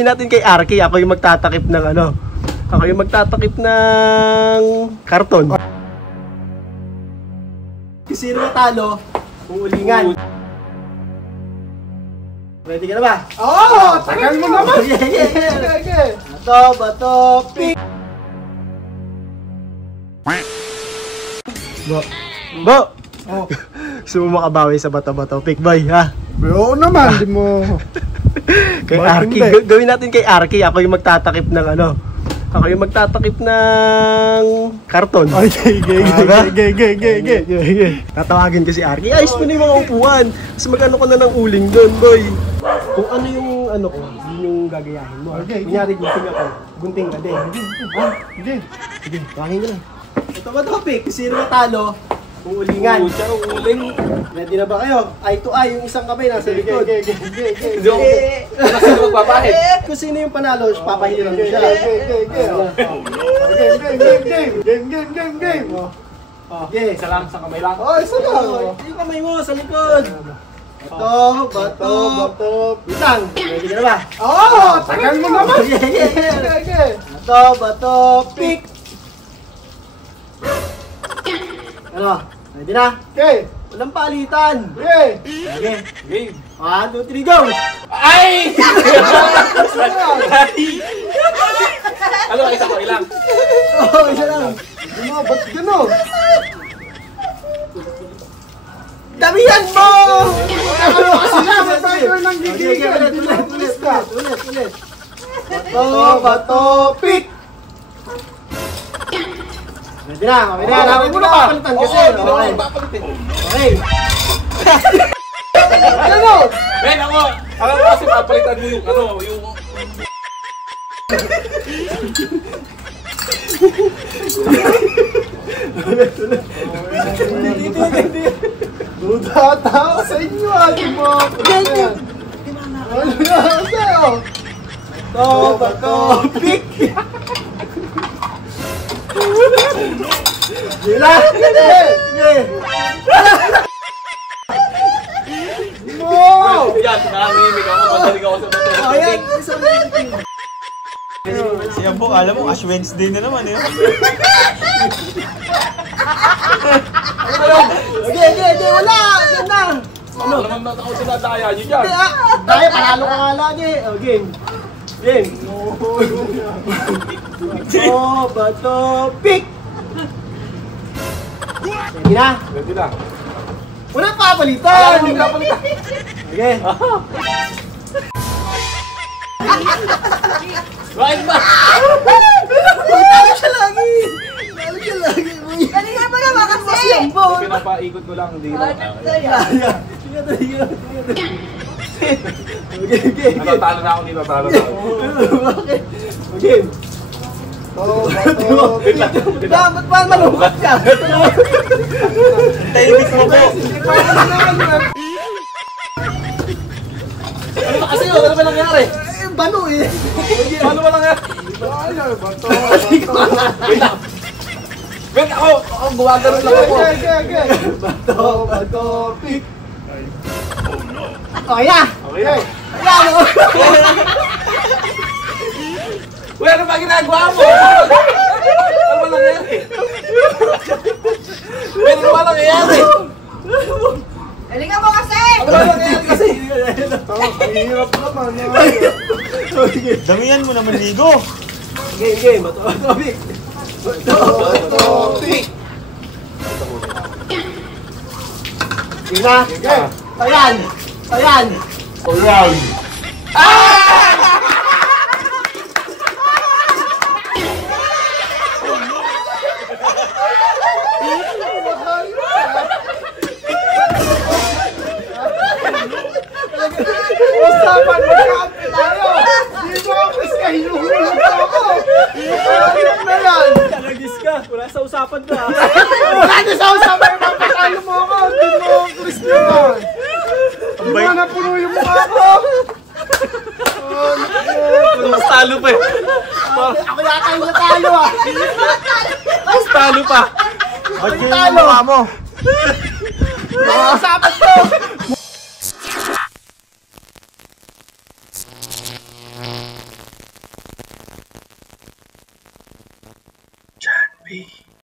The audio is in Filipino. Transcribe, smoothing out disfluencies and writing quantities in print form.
gawin natin kay Arky. Ako yung magtatakip ng ano. Ako yung magtatakip ng karton. Sino natalo? Uulingan. Ready ka na ba? Oo! Tagal mo naman! Okay. Bato, pick! Bo! Oh. Gusto mo makabawi sa bato, pick boy, ha? Oo naman, di mo... Kay Arky, gawin natin kay Arky. Ako yung magtatakip ng ano. Ako yung magtatakip ng karton. Ay, gay. Tatawagin ko si Arky. Ayos mo na yung mga upuan. Tapos mag-ano ko na ng uling doon, boy. Kung ano yung ano ko, yun yung gagayahin mo. Okay. Kunyari, gunting ako. Gunting ka din. Sige. Sige, tawagin ko na. Ito ba topic? Sino natalo? Uulingan. Uuling. Ready na ba kayo? Eye to eye, yung isang kamay nasa likod. Kasi magpapahit. Kung sino yung panalo, papahiran mo siya. Game. Okay. Isa lang, sa kamay lang. Oh, isa lang. Yung kamay mo sa likod. Bato. Bitang. Ready ka na ba? Oo! Tagal mo naman! Bato, pick. Ano? Ready na? Okay. Walang palitan. Okay. Okay. Game. 1, 2, 3, go! Ay! Ano, isa ko, ilang. Oh, isa lang. Ba't gano'n? Damihan mo! Ng gigigan. Ulit. Bato, pick! Ready na, okay na. Dapat mo na papalitan kasi. Oo, hindi naman papalitin. Okay. Ano? Ben, ako kasi papalitan mo yung ano, yung... Dudata sa inyo, alam mo. Ano sa'yo? Bato, pick! Gila! Wow! Yan, nakangimik ako, madaling ako sa bato. Ayan, Si Abo, alam mo, Ash Wednesday na naman eh. Okay, wala! Yan na! Ano naman na ako sinadaya nyo dyan? Dahil panalo ka nga lagi. Oh, game. Bato, pick! Ready na? Ready na. Walang papalitan! Hindi papalitan. Okay. Bakit ba? Talo siya lagi! Dali nga mo naman kasi! Pinapaikot ko lang, hindi na. Okay. Ano, talo na ako dito, talo na ako. Okay. Wait lang. Dapat pa malungkot ka. Tahimik mo po. Ano ba kasi yun? Ano ba nangyari? Bano eh. Ano ba nangyari? Bato. Wait lang. Wait, ako gumagano'n lang ako. Bato, pick. Okay na. Okay na. Ayan o. Wait, ano ba ginagawa mo? Ano ba nangyari? Wait, ano ba nangyari? Dali nga mo kasi! Ano ba nangyari kasi? Ang hirap naman. Damihan mo naman, Ligo. Game. Bato, pick. Bato. Pick! Yun na. Ayan. Around! Usapan mo tayo! Dito ako sa hinuhulog ako! Ayun na yan! Talagis ka. Wala sa usapan ka. Wala na sa usapan! Papatalo mo ako! Hindi mo ako Christian! Hindi mo na puno yung mukha ko! Mas talo pa eh. Ako yata yung natalo ah. Mas talo pa. Ba't yun yung mukha mo? Wala sa usapan ko.